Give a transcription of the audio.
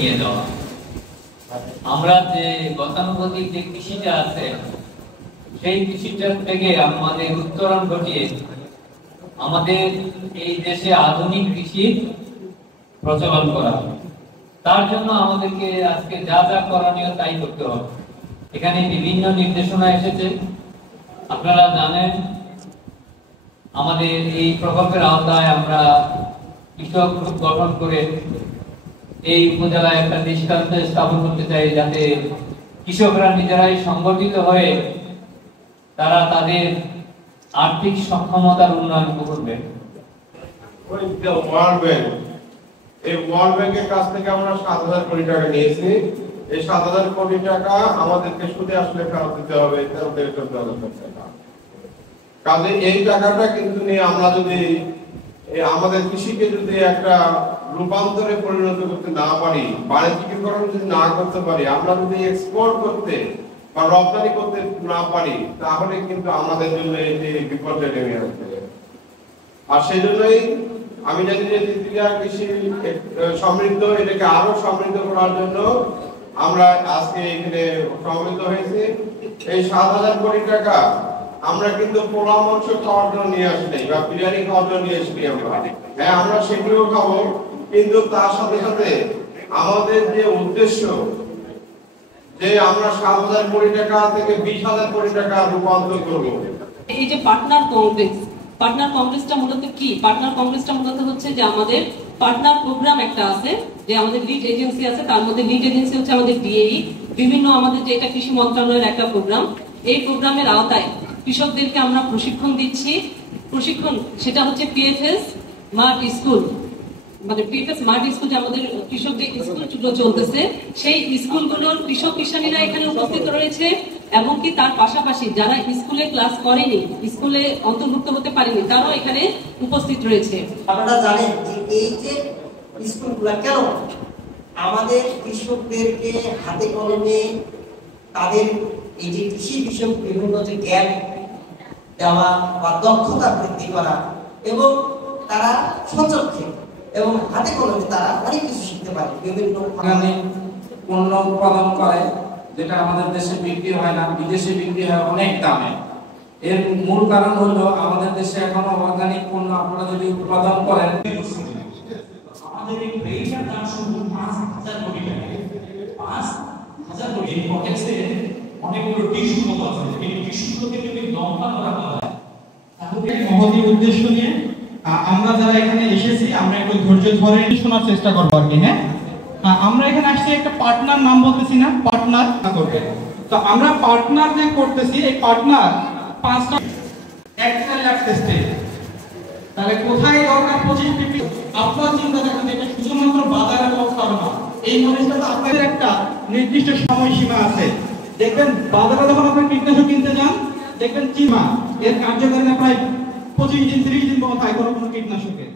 নিয়ে যাওয়া। আমরা যে গতানুগতিক যে কৃষিটা আছে সেই কৃষিটার থেকে আমাদের উত্তরণ ঘটিয়ে আমাদের এই দেশে আধুনিক কৃষি প্রচলন করা। তার জন্য আমাদেরকে আজকে যা যা করণীয় তাই করতে হবে। এখানে বিভিন্ন নির্দেশনা এসেছে। আপনারা জানেন আমাদের এই প্রকল্পের আওতায় আমরা কৃষক গ্রুপ গঠন করে এই উপজেলায় একটা দৃষ্টান্ত স্থাপন করতে চাই, যাতে কৃষকরা নিজেরাই সংগঠিত হয়ে তারা তাদের আর্থিক সক্ষমতার উন্নয়ন করবে। এই ওয়ার্ল্ড ব্যাংকের কাছ থেকে আমরা 7,000 কোটি টাকা নিয়েছি। এই 7,000 কোটি টাকা আমাদেরকে সুদে আসলে ফেরত দিতে হবে 13,000 টাকা। কাজে এই টাকাটা কিন্তু নিয়ে আমরা যদি আমাদের কৃষিকে যদি একটা রূপান্তরে পরিণত করতে না পারি, বাণিজ্যিকীকরণ যদি না করতে পারি, আমরা যদি এক্সপোর্ট করতে বা রপ্তানি করতে না পারি, তাহলে কিন্তু আমাদের জন্য এই যে বিপর্যয় নেমে আসবে। আর সেই জন্যই আমি জানি যে তৃতীয় কৃষি সমৃদ্ধ, এটাকে আরো সমৃদ্ধ করার জন্য আমরা আজকে এখানে সমবেত হয়েছি। এই 7,000 কোটি টাকা আমরা কিন্তু পোলা মাংস খাওয়ার জন্য নিয়ে আসিনি বা বিরিয়ানি খাওয়ার জন্য নিয়ে আসিনি। হ্যাঁ, আমরা সেগুলো খাবো, কিন্তু তার সাথে সাথে আমাদের যে উদ্দেশ্য যে আমরা 7,000 কোটি টাকা থেকে 20,000 কোটি টাকা রূপান্তর করবো। এই যে পার্টনার কংগ্রেসটা মূলত কি? পার্টনার কংগ্রেসটা মূলত হচ্ছে যে আমাদের পার্টনার প্রোগ্রাম একটা আছে, যে আমাদের লিড এজেন্সি আছে, তার মধ্যে লিড এজেন্সি হচ্ছে আমাদের ডিএই। বিভিন্ন আমাদের যে এটা কৃষি মন্ত্রণালয়ের একটা প্রোগ্রাম, এই প্রোগ্রামের আওতায় কৃষকদেরকে আমরা প্রশিক্ষণ দিচ্ছি। প্রশিক্ষণ সেটা হচ্ছে পিএফএস স্মার্ট স্কুল, মানে পিএফএস স্মার্ট স্কুল, যে আমাদের কৃষক যে স্কুলগুলো চলতেছে সেই স্কুলগুলোর কৃষক কিষানীরা এখানে উপস্থিত রয়েছে, এবং কি তার পাশাপাশি যারা স্কুলে ক্লাস করেনি, স্কুলে অন্তর্ভুক্ত হতে পারেনি, তারাও এখানে উপস্থিত রয়েছে। আপনারা জানেন যে এই যে স্কুলগুলো কেন আমাদের কৃষকদেরকে হাতে কলমে তাদের এই যে কৃষি বিষয়ক বিভিন্ন যে জ্ঞান দেওয়া বা দক্ষতা বৃদ্ধি করা, এবং তারা সচক্ষে এবং হাতে কলমে তারা অনেক কিছু শিখতে পারে। বিভিন্ন পণ্য উৎপাদন করে, যেটা আমাদের দেশে বিক্রি হয় না, বিদেশে বিক্রি হয় অনেক দামে। এর মূল কারণ হলো আমাদের দেশে এখনো অর্গানিক পণ্য আপনারা যদি উৎপাদন করেন, আমাদের এই ব্যয়টার দাম শুধু 5,000 কোটি টাকা। 5,000 কোটি পকেটে অনেকগুলো টিস্যু মতো আছে, এই টিস্যুগুলোকে যদি লম্বা করা হয় তাহলে মহতি উদ্দেশ্য নিয়ে আমরা যারা এখানে এসেছি আমরা একটু ধৈর্য ধরে শোনার চেষ্টা করবো আর কি। হ্যাঁ, আমরা এখানে আসছি একটা পার্টনার, নাম বলতেছি না, পার্টনার করবে। তো আমরা পার্টনার যে করতেছি, এই পার্টনার 5টা একটা লাগতেছে, তাহলে কোথায় দরকার 25-50? আপনার চিন্তা থাকবে এটা শুধুমাত্র বাজারের লক্ষ্য না, এই মনে তো আপনাদের একটা নির্দিষ্ট সময়সীমা আছে। দেখবেন বাজারে যখন আপনি কীটনাশক কিনতে যান, দেখবেন চিমা এর কার্যকারিতা প্রায় 25 দিন 30 দিন পর্যন্ত হয় কোনো কীটনাশকের।